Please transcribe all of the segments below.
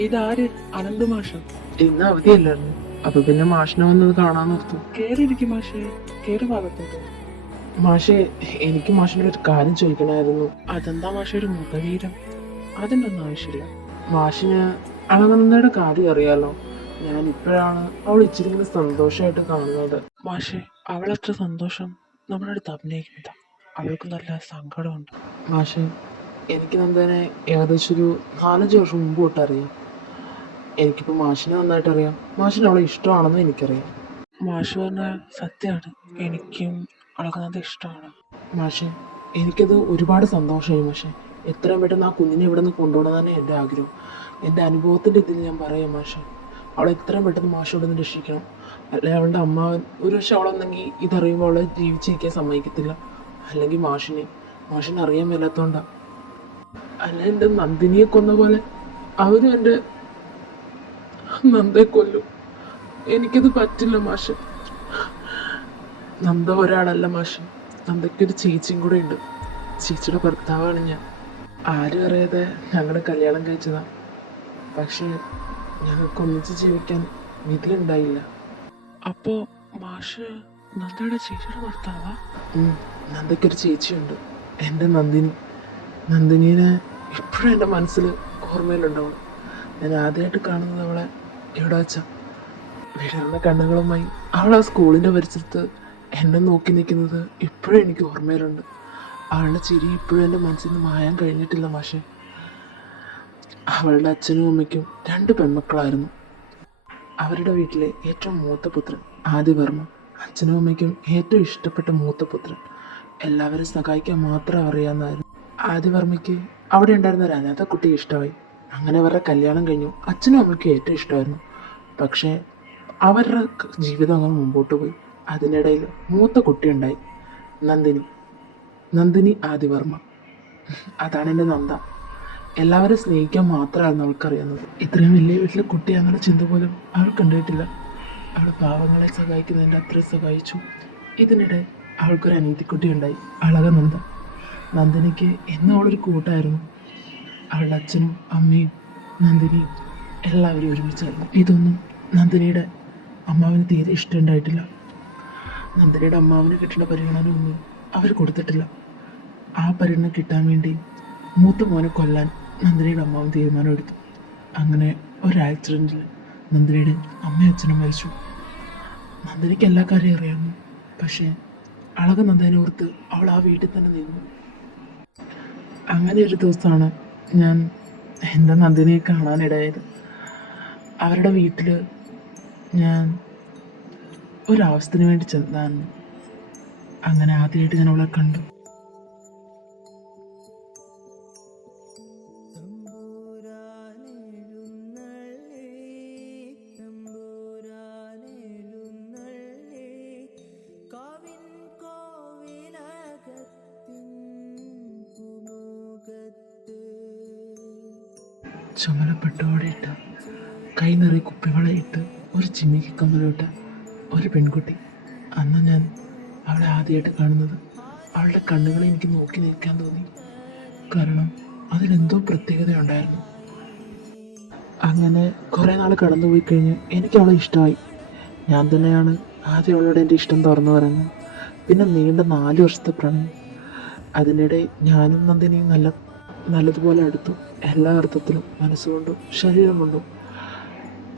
ഇതാര്? അനന്ത് മാഷ. ഇന്ന് അവധിയല്ലായിരുന്നു അപ്പൊ പിന്നെ മാഷിനെ വന്നത് കാണാൻ നിർത്തു. കേറിയിരിക്കും മാഷേ. കേറി ഭാഗത്തോട്ട്. മാഷെ എനിക്ക് മാഷിനോട് ഒരു കാര്യം ചോദിക്കണമായിരുന്നു. അതെന്താ മാഷ ഒരു മുഖവീരം? അതിന്റെ ഒന്നും ആവശ്യമില്ല. മാഷിന് അളവന്നയുടെ കാര്യം അറിയാലോ. ഞാൻ ഇപ്പോഴാണ് അവൾ ഇച്ചിരി കൂടി സന്തോഷമായിട്ട് കാണുന്നത്. മാഷെ അവളത്ര സന്തോഷം നമ്മുടെ അടുത്ത് അഭിനയിക്കുന്നത് അവൾക്ക് നല്ല സങ്കടമുണ്ട്. മാഷെ എനിക്ക് നന്ദനെ ഏകദേശം ഒരു നാലഞ്ച് വർഷം മുമ്പ് എനിക്കിപ്പോൾ മാഷിനെ നന്നായിട്ട് അറിയാം മാഷിന് അവളെ ഇഷ്ടമാണെന്ന് എനിക്കറിയാം. മാഷ് പറഞ്ഞ സത്യമാണ് എനിക്കും അവൾക്ക് നല്ല ഇഷ്ടമാണ്. മാഷെ എനിക്കത് ഒരുപാട് സന്തോഷമായി മാഷെ. എത്രയും പെട്ടെന്ന് ആ കുഞ്ഞിനെ ഇവിടെ നിന്ന് കൊണ്ടുപോകണം തന്നെ എന്റെ ആഗ്രഹം. എന്റെ അനുഭവത്തിന്റെ ഇതിൽ ഞാൻ പറയാം മാഷെ. അവളെ എത്രയും പെട്ടെന്ന് മാഷോട് നിന്ന് രക്ഷിക്കണം. അല്ലെങ്കിൽ അവളുടെ അമ്മ ഒരു പക്ഷെ അവളെന്നെങ്കിൽ ഇതറിയുമ്പോൾ അവളെ ജീവിച്ചിരിക്കാൻ സമ്മതിക്കത്തില്ല. അല്ലെങ്കിൽ മാഷിനെ. മാഷിനെ അറിയാൻ മേലാത്തോണ്ടാ. അല്ല എന്റെ നന്ദിനിയെ കൊന്ന പോലെ അവരും എന്റെ നന്ദയെ കൊല്ലും. എനിക്കത് പറ്റില്ല മാഷെ. നന്ദ ഒരാളല്ല മാഷെ. നന്ദയ്ക്കൊരു ചേച്ചിയും കൂടെ ഉണ്ട്. ചേച്ചിയുടെ ഭർത്താവാണ് ഞാൻ. ആരും അറിയാതെ ഞങ്ങളുടെ കല്യാണം കഴിച്ചതാ. പക്ഷേ ഞങ്ങൾക്ക് ഒന്നിച്ച് ജീവിക്കാൻ വിധിയുണ്ടായില്ല അപ്പോ മാഷ് നന്ദയുടെ ചേച്ചിയുടെ ഭർത്താവാ? നന്ദയ്ക്കൊരു ചേച്ചിയുണ്ട്. എന്റെ നന്ദിനി. നന്ദിനീനെ ഇപ്പോഴും എന്റെ മനസ്സിൽ ഓർമ്മയിലുണ്ടാവും. ഞാൻ ആദ്യമായിട്ട് കാണുന്നത് അവളെ എവിടെ വച്ച വിടർന്ന കണ്ണുകളുമായി അവൾ ആ സ്കൂളിന്റെ പരിസരത്ത് എന്നെ നോക്കി നിൽക്കുന്നത് ഇപ്പോഴും എനിക്ക് ഓർമ്മയിലുണ്ട്. അവളുടെ ചിരി ഇപ്പോഴും എന്റെ മനസ്സിൽ നിന്ന് മായാൻ കഴിഞ്ഞിട്ടില്ല മാഷെ. അവളുടെ അച്ഛനും അമ്മയ്ക്കും രണ്ട് പെൺമക്കളായിരുന്നു. അവരുടെ വീട്ടിലെ ഏറ്റവും മൂത്ത പുത്രൻ ആദിവർമ്മ അച്ഛനും അമ്മയ്ക്കും ഏറ്റവും ഇഷ്ടപ്പെട്ട മൂത്ത പുത്രൻ. എല്ലാവരും സഹായിക്കാൻ മാത്രം അറിയാവുന്നതായിരുന്നു. ആദിവർമ്മയ്ക്ക് അവിടെ ഉണ്ടായിരുന്ന ഒരു അനാഥ കുട്ടിയെ ഇഷ്ടമായി. അങ്ങനെ അവരുടെ കല്യാണം കഴിഞ്ഞു. അച്ഛനും അമ്മയ്ക്കും ഏറ്റവും ഇഷ്ടമായിരുന്നു. പക്ഷേ അവരുടെ ജീവിതം അങ്ങനെ മുമ്പോട്ട് പോയി. അതിനിടയിൽ മൂത്ത കുട്ടിയുണ്ടായി. നന്ദിനി. നന്ദിനി ആദിവർമ്മ. അതാണ് എന്റെ നന്ദ. എല്ലാവരും സ്നേഹിക്കാൻ മാത്രമാണ് അവൾക്കറിയുന്നത്. ഇത്രയും വലിയ വീട്ടിലെ കുട്ടിയാണെന്നുള്ള ചിന്ത പോലും അവൾ കണ്ടിട്ടില്ല. അവൾ പാവങ്ങളെ സഹായിക്കുന്നതിന്റെ അത്രയും സഹായിച്ചു. ഇതിനിടെ അവൾക്കൊരു അനീതിക്കുട്ടി ഉണ്ടായി അളക നന്ദ. നന്ദിനിക്ക് എന്നും അവളൊരു കൂട്ടായിരുന്നു. അവളുടെ അച്ഛനും അമ്മയും നന്ദിനിയും എല്ലാവരും ഒരുമിച്ചായിരുന്നു. ഇതൊന്നും നന്ദിനിയുടെ അമ്മാവിന് തീരെ ഇഷ്ടമുണ്ടായിട്ടില്ല. നന്ദിനിയുടെ അമ്മാവിന് കിട്ടുന്ന പരിഗണന ഒന്നും അവർ കൊടുത്തിട്ടില്ല. ആ പരിഗണന കിട്ടാൻ വേണ്ടി മൂത്ത മോനെ കൊല്ലാൻ നന്ദിനിയുടെ അമ്മാവൻ തീരുമാനമെടുത്തു അങ്ങനെ ഒരു ആക്സിഡന്റിൽ നന്ദിനിയുടെ അമ്മയും അച്ഛനും മരിച്ചു. നന്ദിനിക്ക് എല്ലാ കാര്യം അറിയാമോ പക്ഷേ അളക നന്ദനെ ഓർത്ത് അവൾ ആ വീട്ടിൽ തന്നെ നിന്നു. അങ്ങനെ ഒരു ദിവസമാണ് ഞാൻ എന്റെ നന്ദിനിയെ കാണാനിടയായത്. അവരുടെ വീട്ടിൽ ഞാൻ ഒരാവശ്യത്തിന് വേണ്ടി ചെന്നതാണ്. അങ്ങനെ ആദ്യമായിട്ട് ഞാൻ അവളെ കണ്ടു. ഒരു ചിമ്മിക്ക് കമ്മലിട്ട ഒരു പെൺകുട്ടി. അന്ന് ഞാൻ അവളെ ആദ്യമായിട്ട് കാണുന്നത്. അവളുടെ കണ്ണുകളെ എനിക്ക് നോക്കി നിൽക്കാൻ തോന്നി. കാരണം അതിലെന്തോ പ്രത്യേകത ഉണ്ടായിരുന്നു അങ്ങനെ കുറേ നാൾ കടന്നുപോയി കഴിഞ്ഞ് എനിക്ക് അവളെ ഇഷ്ടമായി. ഞാൻ തന്നെയാണ് ആദ്യം അവളോട് എന്റെ ഇഷ്ടം തുറന്നു പറയുന്നത്. പിന്നെ നീണ്ട നാല് വർഷത്തെ പ്രണയം. അതിനിടെ ഞാനും നന്ദിനിയും നല്ല നല്ലതുപോലെ അടുത്തു. എല്ലാ അർത്ഥത്തിലും മനസ്സുകൊണ്ടും ശരീരം കൊണ്ടും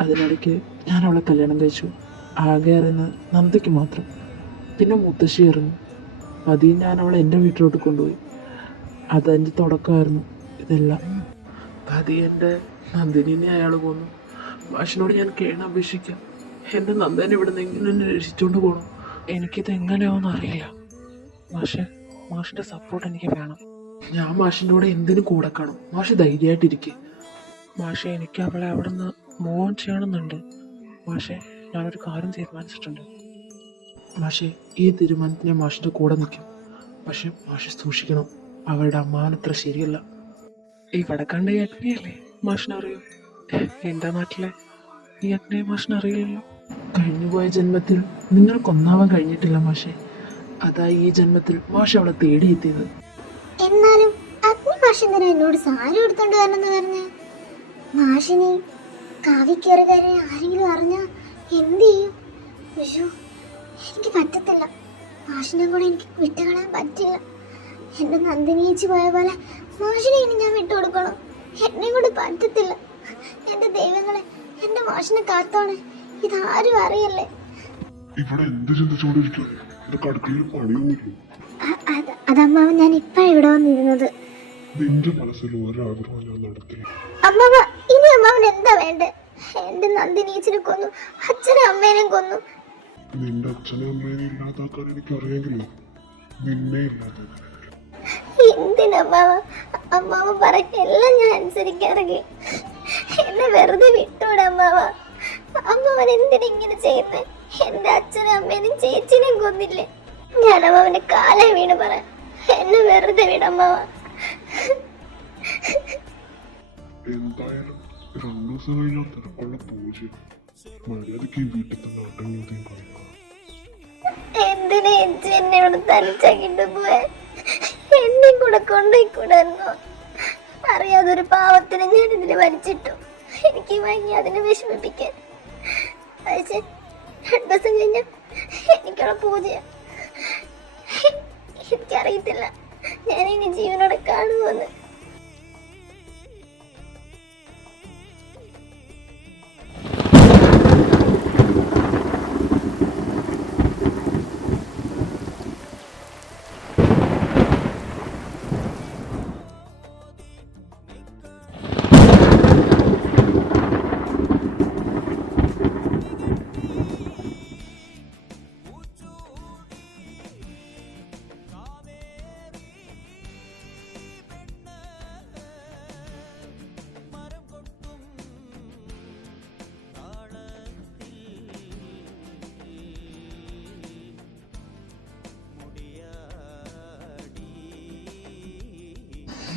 അതിനിടയ്ക്ക് ഞാൻ അവളെ കല്യാണം കഴിച്ചു. ആകെ അറിയുന്ന നന്ദയ്ക്ക് മാത്രം. പിന്നെ മുത്തശ്ശി അറിഞ്ഞു. പതിയെ ഞാൻ അവളെ എന്റെ വീട്ടിലോട്ട് കൊണ്ടുപോയി. അതെന്റെ തുടക്കമായിരുന്നു ഇതെല്ലാം. പതിയെ എന്റെ നന്ദിനിനെ അയാൾ കൊന്നു മാഷിനോട് ഞാൻ കേണ അപേക്ഷിക്കാം എന്റെ നന്ദനെ ഇവിടെ നിന്ന് എങ്ങനെ എന്നെ രക്ഷിച്ചുകൊണ്ട് പോകണം എനിക്കിത് എങ്ങനെയാവുമെന്ന് അറിയില്ല. മാഷെ മാഷിന്റെ സപ്പോർട്ട് എനിക്ക് വേണം. ഞാൻ മാഷിന്റെ കൂടെ എന്തിനും കൂടെ കാണും. മാഷ് ധൈര്യമായിട്ടിരിക്കെ. മാഷെ എനിക്ക് അവളെ അവിടെ നിന്ന് മൂവ് ചെയ്യണമെന്നുണ്ട്. മാഷെ ഞാനൊരു കാര്യം തീരുമാനിച്ചിട്ടുണ്ട്. മാഷെ ഈ തീരുമാനത്തിന് മാഷിന്റെ കൂടെ നിൽക്കും. പക്ഷെ മാഷെ സൂക്ഷിക്കണം. അവരുടെ അമ്മാവനത്ര ശരിയല്ല. ഈ വടക്കാണ്ട് ഈ അഗ്നിയല്ലേ? മാഷിനറിയോ? എന്റെ നാട്ടിലെ ഈ അഗ്നിയെ മാഷിനറിയില്ലല്ലോ? കഴിഞ്ഞുപോയ ജന്മത്തിൽ നിങ്ങൾ ഒന്നാവാൻ കഴിഞ്ഞിട്ടില്ല മാഷെ. അതാ ഈ ജന്മത്തിൽ മാഷ് അവളെ തേടിയെത്തിയത്. എന്നാലും അഗ്നി മാഷ് എന്തിനാ എന്നോട് സാരി എടുത്തോണ്ട് വരണമെന്ന് പറഞ്ഞ്? മാഷിനി കാവി കയറുകാരെ ആരെങ്കിലും അറിഞ്ഞാൽ എന്ത് ചെയ്യും? വിഷു എനിക്ക് പറ്റത്തില്ല. മാഷിനെ കൂടെ എനിക്ക് വിട്ടുകളയാൻ പറ്റില്ല. എന്റെ നന്ദിനിയിച്ച് പോയ പോലെ മാഷിനെ ഇനി ഞാൻ വിട്ടുകൊടുക്കണം എന്നെ കൂടെ പറ്റത്തില്ല. എന്റെ ദൈവങ്ങളെ എന്റെ മാഷിനെ കാത്തോണേ. ഇതാരും അറിയല്ലേ? ഇവിടെ എന്ത് അതമ്മാവൻ ഞാൻ ഇപ്പഴാ ഇവിടെ വന്നിരുന്നത്. നിന്റെ മനസ്സിൽ ഒരാഗ്രഹം ഞാൻ നടത്തില്ല അമ്മാവ അമ്മാവൻ എന്താ വേണ്ടേ എന്റെ നന്ദിനീച്ചിനെ കൊന്നു. അച്ഛനും അമ്മേനെയും കൊന്നു. നിന്റെ അച്ഛനെ അമ്മേനെ ഇല്ലാതാക്കാൻ എനിക്ക് അറിയെങ്കിലോ നിന്നെ ഇല്ലാതാക്കാൻ. എന്തിനമ്മാവ? അമ്മാവ പറയെല്ലാം ഞാൻ അനുസരിക്കാറില്ലേ? എന്നെ വെറുതെ വിട്ടോട അമ്മാവ. അമ്മാവൻ എന്തിനിങ്ങനെ ചെയ്യുന്നത് എന്റെ അച്ഛനും അമ്മേനും ചേച്ചിനെയും കൊന്നില്ലേ? ഞാൻ അമ്മാവന്റെ കാലേ വീണ് പറ. എന്നെ വെറുതെ വിടമ്മാവ എന്തായാലും രണ്ടു ദിവസം കഴിഞ്ഞാൽ തിരക്കുള്ള പൂജ മര്യാദയ്ക്ക് വീട്ടിൽ തന്നെ അടങ്ങിയതേം അറിയാതൊരു പാവത്തിന് ഞാൻ ഇതിന് വലിച്ചിട്ടു. എനിക്ക് വാങ്ങി അതിനെ വിഷമിപ്പിക്കാൻ. പക്ഷെ രണ്ടു ദിവസം കഴിഞ്ഞ എനിക്കുള്ള പൂജ എനിക്കറിയത്തില്ല. ഞാൻ ഇനി ജീവനോടെ കാണുമെന്ന്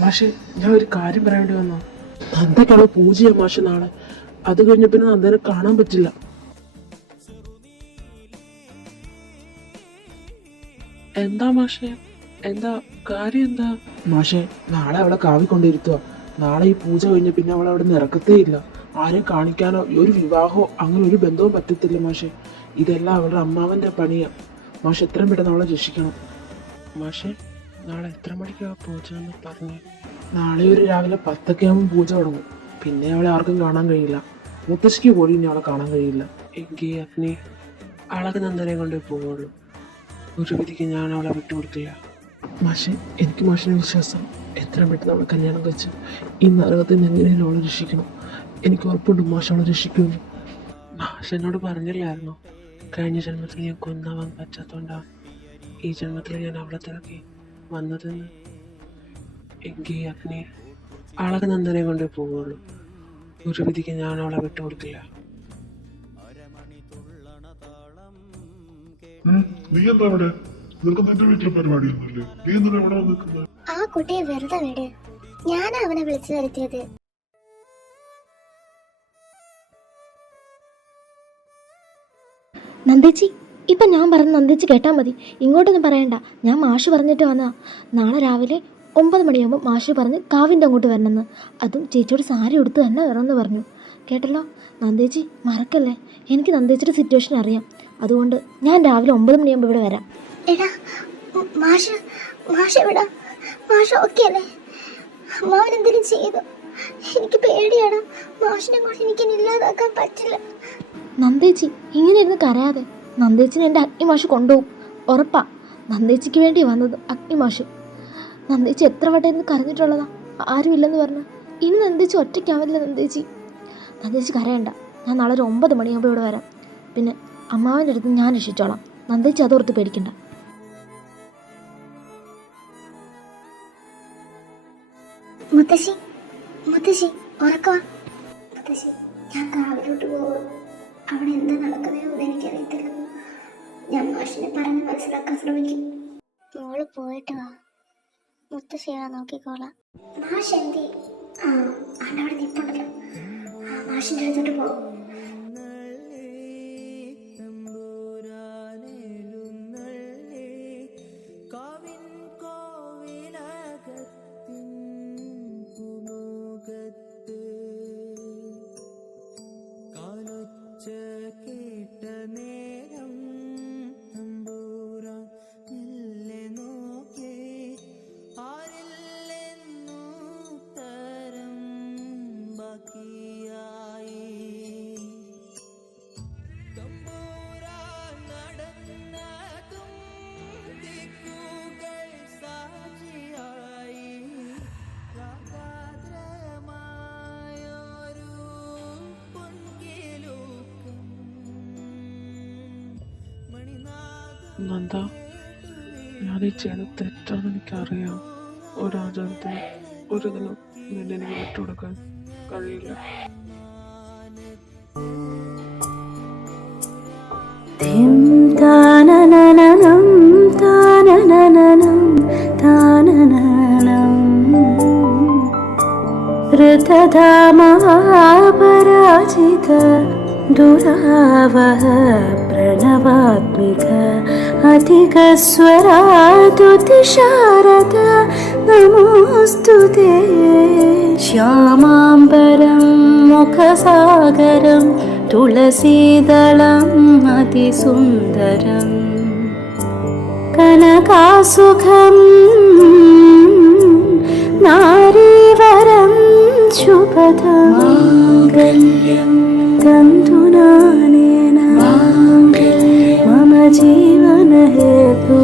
മാഷെ ഞാൻ ഒരു കാര്യം പറയാൻ വേണ്ടി വന്നു. നന്ദക്കുള്ള പൂജയാ മാഷെ നാളെ? അത് കഴിഞ്ഞ പിന്നെ നന്ദനെ കാണാൻ പറ്റില്ല. എന്താ മാഷെ? എന്താ കാര്യം എന്താ? മാഷെ നാളെ അവളെ കാവിക്കൊണ്ടിരുത്തുക നാളെ ഈ പൂജ കഴിഞ്ഞ പിന്നെ അവളെ അവിടെ നിറക്കത്തേ ഇല്ല. ആരെയും കാണിക്കാനോ ഒരു വിവാഹമോ അങ്ങനെ ഒരു ബന്ധവും പറ്റത്തില്ല മാഷെ. ഇതെല്ലാം അവളുടെ അമ്മാവന്റെ പണിയാ. മാഷെ എത്രയും പെട്ടെന്ന് അവളെ രക്ഷിക്കണം. മാഷെ നാളെ എത്ര മണിക്കാണ് പൂജ എന്ന് പറഞ്ഞു. നാളെ ഒരു രാവിലെ പത്തൊക്കെ ആകുമ്പോൾ പൂജ തുടങ്ങും. പിന്നെ അവളെ ആർക്കും കാണാൻ കഴിയില്ല. മുത്തശ്ശിക്ക് പോലും ഇനി അവളെ കാണാൻ കഴിയില്ല. എങ്കിൽ അഗ്നി അളക് നന്ദനെ കൊണ്ടേ പോവുള്ളൂ. ഒരു വിധിക്ക് ഞാൻ അവളെ വിട്ടുകൊടുക്കില്ല മാഷെ എനിക്ക് മാഷിനെ വിശ്വാസം. എത്രയും പെട്ടെന്ന് അവളെ കല്യാണം കഴിച്ച് ഈ നരകത്തിൽ നിന്ന് എങ്ങനെയും അവളെ രക്ഷിക്കണം. എനിക്ക് ഉറപ്പുണ്ട് മാഷ് അവളെ രക്ഷിക്കുമെന്ന്. മാഷ് എന്നോട് പറഞ്ഞില്ലായിരുന്നോ? കഴിഞ്ഞ ജന്മത്തിൽ ഞാൻ കൊന്നാവാൻ പറ്റാത്തോണ്ടാ ഈ ജന്മത്തിൽ ഞാൻ അവളെ തിരക്കി വന്നതെന്ന് എങ്കിൽ അഗ്നി. അളക നന്ദനെ കൊണ്ടേ പോവുള്ളൂ ഒരു വിധിക്ക് ഞാൻ അവളെ വിട്ടുകൊടുക്കില്ല കൊടുക്കില്ല. നീ എന്താ ഇവിടെ നിനക്ക് നിന്റെ വീട്ടിലെ പരിപാടിയൊന്നുമില്ലേ? നീ എന്തിനാ ഇവിടെ വന്ന് നിൽക്കുന്നത് ആ കുട്ടിയെ വെറുതെ വിട്. ഞാനാ അവനെ വിളിച്ചു വരുത്തിയത്. നന്ദേച്ചി ഇപ്പം ഞാൻ പറഞ്ഞ് നന്ദിച്ച് കേട്ടാൽ മതി. ഇങ്ങോട്ടൊന്നും പറയണ്ട. ഞാൻ മാഷ് പറഞ്ഞിട്ട് വന്നാ നാളെ രാവിലെ ഒമ്പത് മണിയാകുമ്പോൾ മാഷ് പറഞ്ഞ് കാവിന്റെ അങ്ങോട്ട് വരണമെന്ന്. അതും ചേച്ചിയോട് സാരി ഉടുത്ത് തന്നെ വരണമെന്ന് പറഞ്ഞു. കേട്ടല്ലോ? നന്ദേച്ചി മറക്കല്ലേ? എനിക്ക് നന്ദേച്ചിയുടെ സിറ്റുവേഷൻ അറിയാം. അതുകൊണ്ട് ഞാൻ രാവിലെ ഒമ്പത് മണിയാകുമ്പോൾ ഇവിടെ വരാം. എടാ മാഷ് മാഷ് എവിടാ? മാഷ് ഓക്കെ അല്ലേ? അമ്മാവൻ എന്തെങ്കിലും ചെയ്തു? എനിക്ക് പേടിയാണ് മാഷിനെ കൊണ്ട് എനിക്ക് ഇനി ഇല്ലാതാക്കാൻ പറ്റില്ല. നന്ദേച്ചി ഇങ്ങനെ ഇരുന്ന് കരയാതെ. നന്ദേച്ചിനെ എന്റെ അഗ്നിമാഷ് കൊണ്ടുപോകും. ഉറപ്പാ നന്ദേച്ചിക്ക് വേണ്ടി വന്നത് അഗ്നിമാഷ്. നന്ദേച്ചി എത്ര വട്ടം ഇന്ന് കരഞ്ഞിട്ടുള്ളതാ? ആരുമില്ലെന്ന് പറഞ്ഞു. ഇനി നന്ദേച്ചി ഒറ്റയ്ക്കാവില്ല നന്ദേച്ചി. നന്ദേച്ചി കരയണ്ട. ഞാൻ നാളെ ഒരു ഒമ്പത് മണിയാകുമ്പോൾ ഇവിടെ വരാം. പിന്നെ അമ്മാവന്റെ അടുത്ത് ഞാൻ രക്ഷിച്ചോളാം. നന്ദേച്ചി അതോർത്ത് പേടിക്കണ്ട. മുത്തശ്ശി മുത്തശ്ശി ഉറക്കവാ മുത്തശ്ശി ഞാൻ കാവിലോട്ട് പോകും അവിടെ എന്താ നടക്കുന്നതെന്ന് എനിക്കറിയത്തില്ല. ഞാൻ മാഷിനെ പറഞ്ഞ് മനസ്സിലാക്കാൻ ശ്രമിക്കും. മോൾ പോയിട്ട് വാ. മുത്തശ്ശിയാ നോക്കിക്കോളാം. മാഷ് എന്തി ആ അവിടെ നിൽപ്പുണ്ടല്ലോ ആ മാഷിന്റെ അടുത്തോട്ട് പോകും നന്ദ ഞാൻ ഈ ചെയ്ത തെറ്റാന്ന് എനിക്കറിയാം ഒരാചാരത്തിന് ഒരു ദിനം നിന്നെ എനിക്ക് വിട്ടുകൊടുക്കാൻ കഴിയില്ല ധിം താനനനനം താനനനനം താനനനം ऋतधामपराजित दुरावह प्रणवात्मिक अधिकस्वरातुतिशारद नमोऽस्तु ते श्यामाम्बरं मुखसागरं तुलसीदलम् अतिसुन्दरम् कनकासुखं नारीवरं शुभदमाङ्गल्यं जीवन है तू